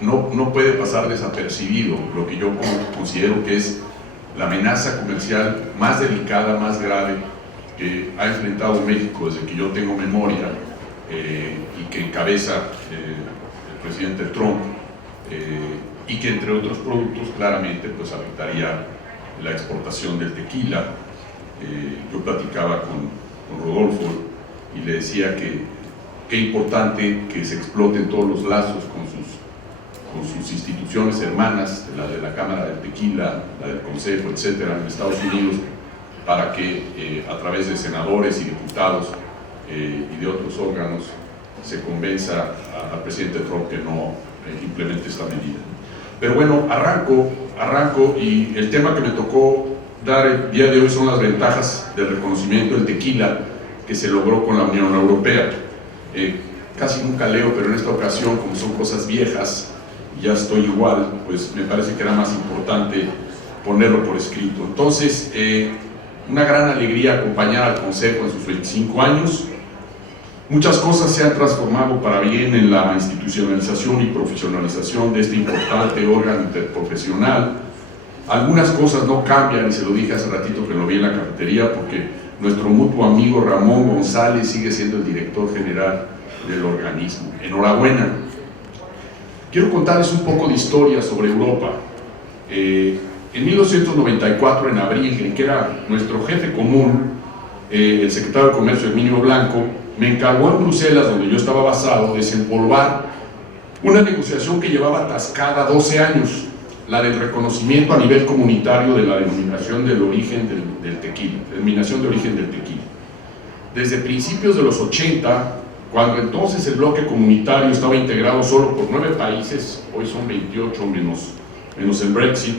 no puede pasar desapercibido lo que yo considero que es la amenaza comercial más delicada, más grave que ha enfrentado México desde que yo tengo memoria, y que encabeza el presidente Trump, y que entre otros productos claramente pues afectaría la exportación del tequila. Yo platicaba con Rodolfo y le decía que qué importante que se exploten todos los lazos con sus instituciones hermanas, la de la Cámara del Tequila, la del Consejo, etcétera, en Estados Unidos, para que a través de senadores y diputados y de otros órganos se convenza al presidente Trump que no implemente esta medida. Pero bueno, arranco y el tema que me tocó dar el día de hoy son las ventajas del reconocimiento del tequila que se logró con la Unión Europea. Casi nunca leo, pero en esta ocasión, como son cosas viejas, ya estoy igual, pues me parece que era más importante ponerlo por escrito. Entonces, una gran alegría acompañar al Consejo en sus 25 años. Muchas cosas se han transformado para bien en la institucionalización y profesionalización de este importante órgano interprofesional. Algunas cosas no cambian, y se lo dije hace ratito que lo vi en la cafetería, porque nuestro mutuo amigo Ramón González sigue siendo el director general del organismo. Enhorabuena. Quiero contarles un poco de historia sobre Europa. En 1994, en abril, el que era nuestro jefe común, el secretario de Comercio Herminio Blanco, me encargó en Bruselas, donde yo estaba basado, desempolvar una negociación que llevaba atascada 12 años, la del reconocimiento a nivel comunitario de la denominación del origen del tequila, denominación de origen del tequila. Desde principios de los 80, cuando entonces el bloque comunitario estaba integrado solo por 9 países, hoy son 28 menos el Brexit,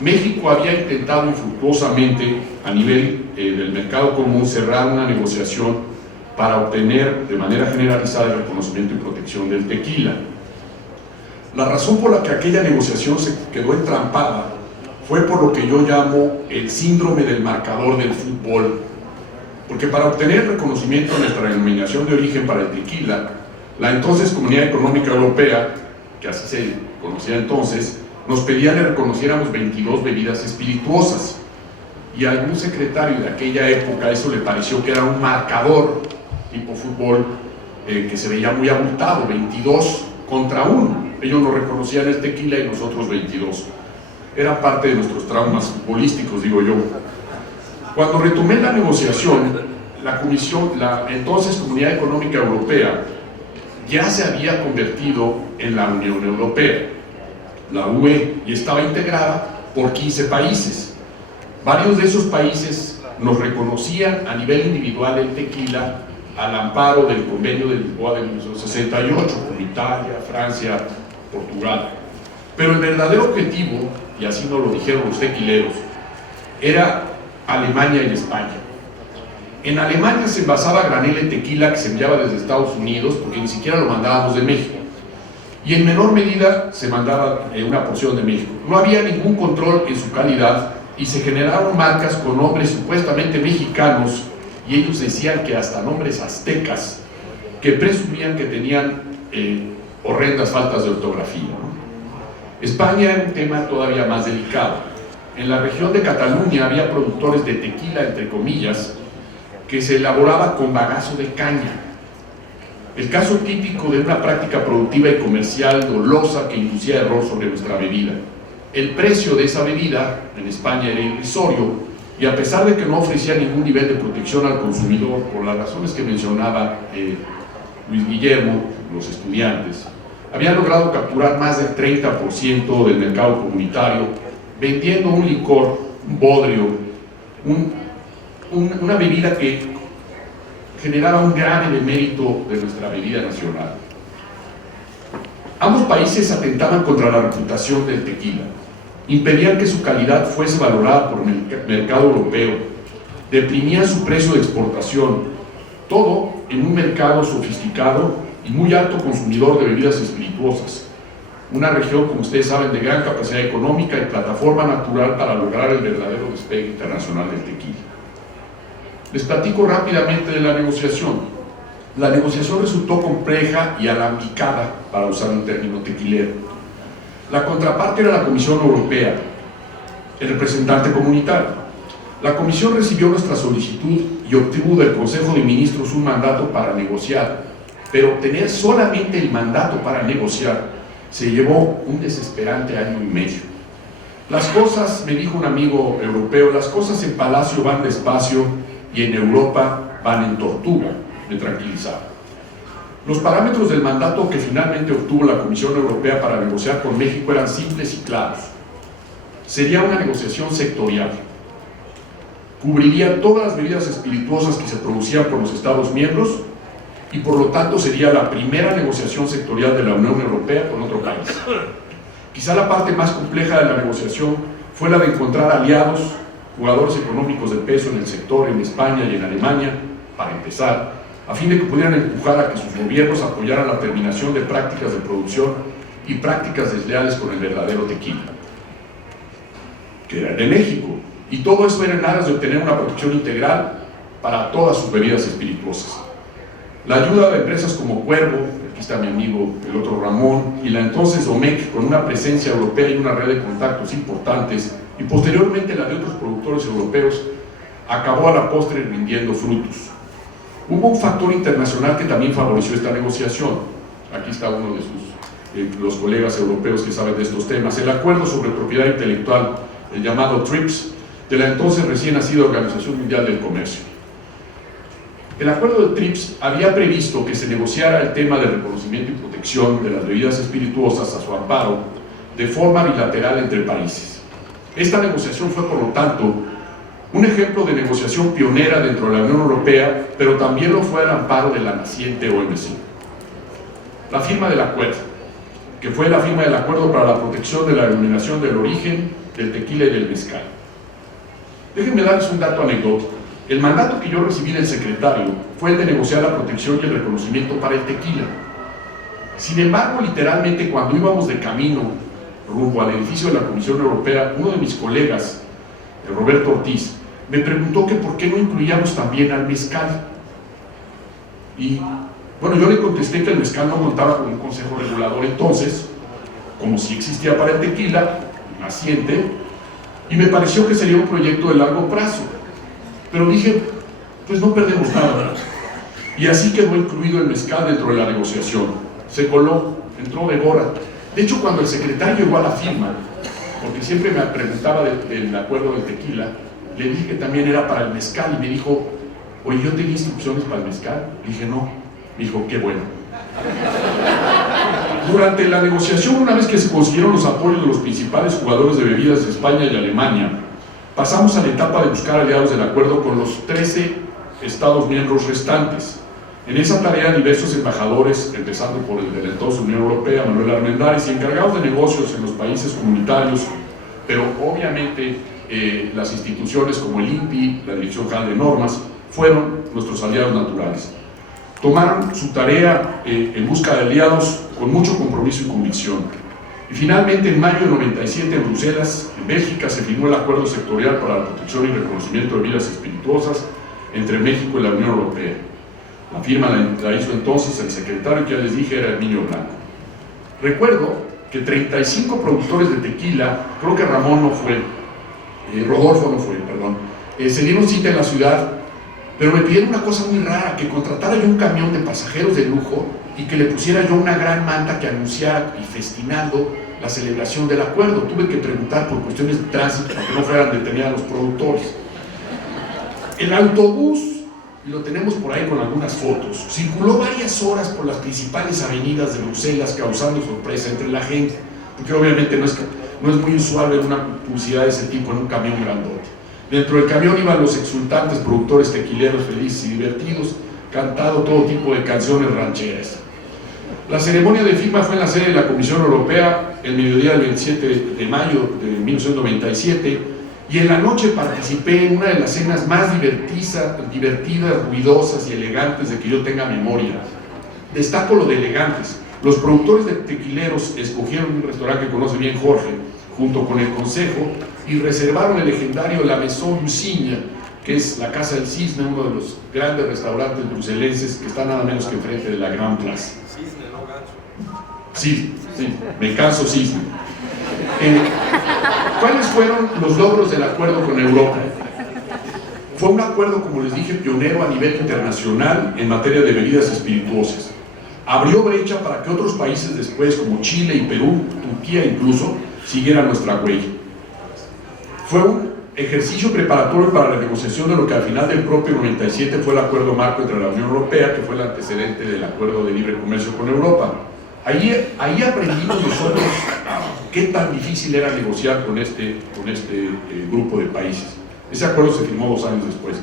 México había intentado infructuosamente a nivel del mercado común cerrar una negociación para obtener de manera generalizada el reconocimiento y protección del tequila. La razón por la que aquella negociación se quedó entrampada fue por lo que yo llamo el síndrome del marcador del fútbol, porque para obtener el reconocimiento de nuestra denominación de origen para el tequila, la entonces Comunidad Económica Europea, que así se conocía entonces, nos pedía que reconociéramos 22 bebidas espirituosas, y a algún secretario de aquella época eso le pareció que era un marcador tipo fútbol, que se veía muy abultado, 22 contra 1. Ellos nos reconocían el tequila y nosotros 22. Era parte de nuestros traumas futbolísticos, digo yo. Cuando retomé la negociación, la entonces Comunidad Económica Europea ya se había convertido en la Unión Europea, la UE, y estaba integrada por 15 países. Varios de esos países nos reconocían a nivel individual el tequila al amparo del Convenio de Lisboa de 1968, como Italia, Francia, Portugal. Pero el verdadero objetivo, y así nos lo dijeron los tequileros, era Alemania y España. En Alemania se envasaba a granel el tequila que se enviaba desde Estados Unidos, porque ni siquiera lo mandábamos de México, y en menor medida se mandaba una porción de México. No había ningún control en su calidad y se generaron marcas con nombres supuestamente mexicanos, y ellos decían que hasta nombres aztecas, que presumían que tenían horrendas faltas de ortografía, ¿no? España era un tema todavía más delicado. En la región de Cataluña había productores de tequila, entre comillas, que se elaboraba con bagazo de caña. El caso típico de una práctica productiva y comercial dolosa que inducía error sobre nuestra bebida. El precio de esa bebida en España era irrisorio, y a pesar de que no ofrecía ningún nivel de protección al consumidor, por las razones que mencionaba Luis Guillermo, los estudiantes, había logrado capturar más del 30% del mercado comunitario, vendiendo un licor, un bodrio, una bebida que generaba un grave demérito de nuestra bebida nacional. Ambos países atentaban contra la reputación del tequila, impedían que su calidad fuese valorada por el mercado europeo, deprimían su precio de exportación, todo en un mercado sofisticado y muy alto consumidor de bebidas espirituosas. Una región, como ustedes saben, de gran capacidad económica y plataforma natural para lograr el verdadero despegue internacional del tequila. Les platico rápidamente de la negociación. La negociación resultó compleja y alambicada, para usar un término tequilero. La contraparte era la Comisión Europea, el representante comunitario. La Comisión recibió nuestra solicitud y obtuvo del Consejo de Ministros un mandato para negociar, pero obtener solamente el mandato para negociar se llevó un desesperante año y medio. Las cosas, me dijo un amigo europeo, las cosas en Palacio van despacio y en Europa van en tortuga, me tranquilizaba. Los parámetros del mandato que finalmente obtuvo la Comisión Europea para negociar con México eran simples y claros. Sería una negociación sectorial. Cubriría todas las bebidas espirituosas que se producían por los Estados miembros y por lo tanto sería la primera negociación sectorial de la Unión Europea con otro país. Quizá la parte más compleja de la negociación fue la de encontrar aliados, jugadores económicos de peso en el sector en España y en Alemania, para empezar, a fin de que pudieran empujar a que sus gobiernos apoyaran la terminación de prácticas de producción y prácticas desleales con el verdadero tequila, que era el de México, y todo eso era en aras de obtener una protección integral para todas sus bebidas espirituosas. La ayuda de empresas como Cuervo, aquí está mi amigo, el otro Ramón, y la entonces OMEC, con una presencia europea y una red de contactos importantes, y posteriormente la de otros productores europeos, acabó a la postre rindiendo frutos. Hubo un factor internacional que también favoreció esta negociación. Aquí está uno de los colegas europeos que saben de estos temas. El acuerdo sobre propiedad intelectual, el llamado TRIPS, de la entonces recién nacida Organización Mundial del Comercio. El acuerdo de TRIPS había previsto que se negociara el tema de reconocimiento y protección de las bebidas espirituosas a su amparo de forma bilateral entre países. Esta negociación fue, por lo tanto, un ejemplo de negociación pionera dentro de la Unión Europea, pero también lo fue al amparo de la naciente OMC. La firma del acuerdo, que fue la firma del acuerdo para la protección de la denominación del origen del tequila y del mezcal. Déjenme darles un dato anecdótico. El mandato que yo recibí del secretario fue el de negociar la protección y el reconocimiento para el tequila. Sin embargo, literalmente, cuando íbamos de camino rumbo al edificio de la Comisión Europea, uno de mis colegas, Roberto Ortiz, me preguntó que por qué no incluíamos también al mezcal. Y bueno, yo le contesté que el mezcal no contaba con un consejo regulador entonces, como si existía para el tequila, naciente, y me pareció que sería un proyecto de largo plazo. Pero dije, pues no perdemos nada. Y así quedó incluido el mezcal dentro de la negociación. Se coló, entró de gora. De hecho, cuando el secretario llegó a la firma, porque siempre me preguntaba del acuerdo del tequila, le dije que también era para el mezcal y me dijo, oye, ¿yo tenía instrucciones para el mezcal? Le dije, no. Me dijo, qué bueno. Durante la negociación, una vez que se consiguieron los apoyos de los principales jugadores de bebidas de España y Alemania, pasamos a la etapa de buscar aliados del acuerdo con los 13 Estados miembros restantes. En esa tarea, diversos embajadores, empezando por el de la entonces Unión Europea, Manuel Armendáriz, y encargados de negocios en los países comunitarios, pero obviamente las instituciones como el INPI, la Dirección General de Normas, fueron nuestros aliados naturales. Tomaron su tarea en busca de aliados con mucho compromiso y convicción. Y finalmente, en mayo de 97, en Bruselas, en Bélgica, se firmó el Acuerdo Sectorial para la Protección y Reconocimiento de Bebidas Espirituosas entre México y la Unión Europea. La firma la hizo entonces el secretario, que ya les dije, era Herminio Blanco. Recuerdo que 35 productores de tequila, creo que Ramón no fue, Rodolfo no fue, perdón, se dieron cita en la ciudad, pero me pidieron una cosa muy rara, que contratara yo un camión de pasajeros de lujo y que le pusiera yo una gran manta que anunciara y festinando la celebración del acuerdo. Tuve que preguntar por cuestiones de tránsito para que no fueran detenidos a los productores. El autobús, y lo tenemos por ahí con algunas fotos, circuló varias horas por las principales avenidas de Bruselas, causando sorpresa entre la gente, porque obviamente no es muy usual ver una publicidad de ese tipo en un camión grandote. Dentro del camión iban los exultantes productores tequileros felices y divertidos, cantando todo tipo de canciones rancheras. La ceremonia de firma fue en la sede de la Comisión Europea el mediodía del 27 de mayo de 1997, y en la noche participé en una de las cenas más divertidas, ruidosas y elegantes de que yo tenga memoria. Destaco lo de elegantes. Los productores de tequileros escogieron un restaurante que conoce bien Jorge, junto con el consejo, y reservaron el legendario La Maison du Cygne, que es la Casa del Cisne, uno de los grandes restaurantes bruselenses que está nada menos que enfrente de la Gran Plaza. Cisne, no gancho. Sí, me canso cisne. ¿Cuáles fueron los logros del acuerdo con Europa? Fue un acuerdo, como les dije, pionero a nivel internacional en materia de bebidas espirituosas. Abrió brecha para que otros países después, como Chile y Perú, Turquía incluso, siguieran nuestra huella. Fue un ejercicio preparatorio para la negociación de lo que al final del propio 97 fue el acuerdo marco entre la Unión Europea, que fue el antecedente del acuerdo de libre comercio con Europa. Ahí aprendimos nosotros qué tan difícil era negociar con este grupo de países. Ese acuerdo se firmó 2 años después.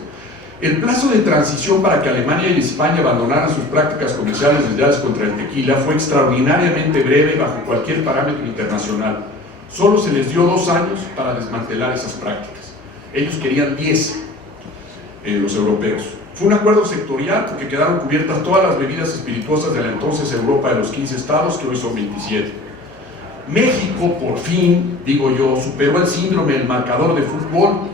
El plazo de transición para que Alemania y España abandonaran sus prácticas comerciales desleales contra el tequila fue extraordinariamente breve bajo cualquier parámetro internacional. Solo se les dio 2 años para desmantelar esas prácticas. Ellos querían 10, los europeos. Fue un acuerdo sectorial porque quedaron cubiertas todas las bebidas espirituosas de la entonces Europa de los 15 estados, que hoy son 27. México, por fin, digo yo, superó el síndrome del marcador de fútbol.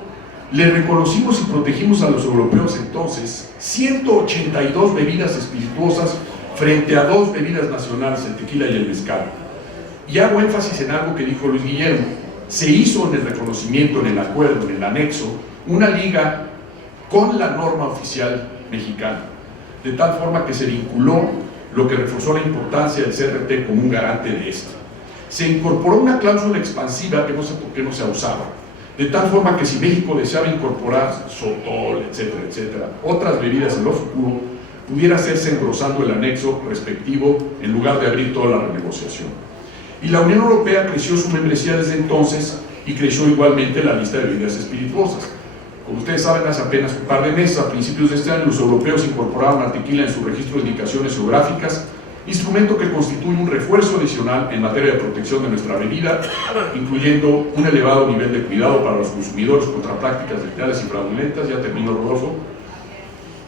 Le reconocimos y protegimos a los europeos entonces 182 bebidas espirituosas frente a 2 bebidas nacionales, el tequila y el mezcal. Y hago énfasis en algo que dijo Luis Guillermo. Se hizo en el reconocimiento, en el acuerdo, en el anexo, una liga con la norma oficial mexicana, de tal forma que se vinculó, lo que reforzó la importancia del CRT como un garante de esto. Se incorporó una cláusula expansiva que no sé por qué no se ha usado, de tal forma que si México deseaba incorporar sotol, etcétera, etcétera, otras bebidas en lo futuro, pudiera hacerse engrosando el anexo respectivo en lugar de abrir toda la renegociación. Y la Unión Europea creció su membresía desde entonces y creció igualmente la lista de bebidas espirituosas. Como ustedes saben, hace apenas un par de meses, a principios de este año, los europeos incorporaron al tequila en su registro de indicaciones geográficas, instrumento que constituye un refuerzo adicional en materia de protección de nuestra bebida, incluyendo un elevado nivel de cuidado para los consumidores contra prácticas desleales y fraudulentas. Ya termino, Rodolfo.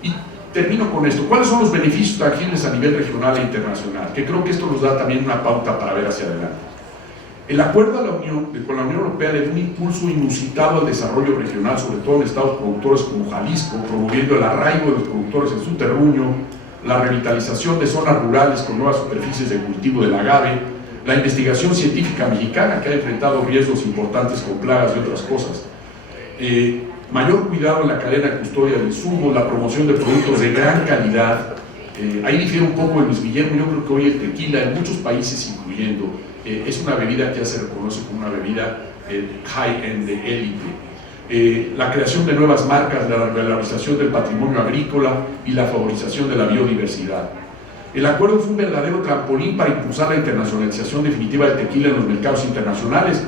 Y termino con esto. ¿Cuáles son los beneficios tangibles a nivel regional e internacional? Que creo que esto nos da también una pauta para ver hacia adelante. El acuerdo con la Unión Europea le dio un impulso inusitado al desarrollo regional, sobre todo en estados productores como Jalisco, promoviendo el arraigo de los productores en su terruño, la revitalización de zonas rurales con nuevas superficies de cultivo del agave, la investigación científica mexicana, que ha enfrentado riesgos importantes con plagas y otras cosas, mayor cuidado en la cadena de custodia de insumos, la promoción de productos de gran calidad. Ahí difiere un poco el Luis Guillermo. Yo creo que hoy el tequila en muchos países, incluyendo, es una bebida que ya se reconoce como una bebida high-end, de élite. La creación de nuevas marcas, la valorización del patrimonio agrícola y la favorización de la biodiversidad. El acuerdo fue un verdadero trampolín para impulsar la internacionalización definitiva del tequila en los mercados internacionales,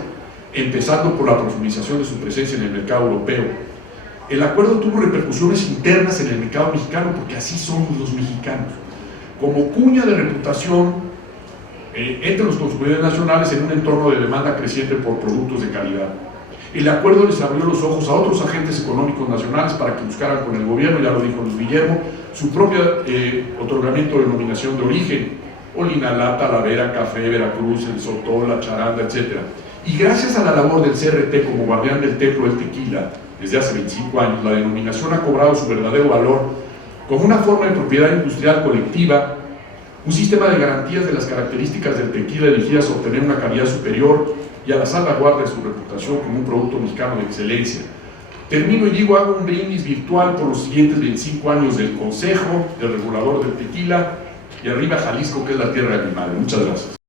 empezando por la profundización de su presencia en el mercado europeo. El acuerdo tuvo repercusiones internas en el mercado mexicano, porque así somos los mexicanos, como cuña de reputación entre los consumidores nacionales en un entorno de demanda creciente por productos de calidad. El acuerdo les abrió los ojos a otros agentes económicos nacionales para que buscaran con el gobierno, ya lo dijo Luis Guillermo, su propio otorgamiento de denominación de origen: Olinalá, Talavera, Café, Veracruz, el Sotol, la Charanda, etc. Y gracias a la labor del CRT como guardián del templo del tequila desde hace 25 años, la denominación ha cobrado su verdadero valor como una forma de propiedad industrial colectiva, un sistema de garantías de las características del tequila dirigidas a obtener una calidad superior y a la salvaguarda de su reputación como un producto mexicano de excelencia. Termino y digo, hago un brindis virtual por los siguientes 25 años del Consejo, del Regulador del Tequila, y arriba Jalisco, que es la tierra de mi madre. Muchas gracias.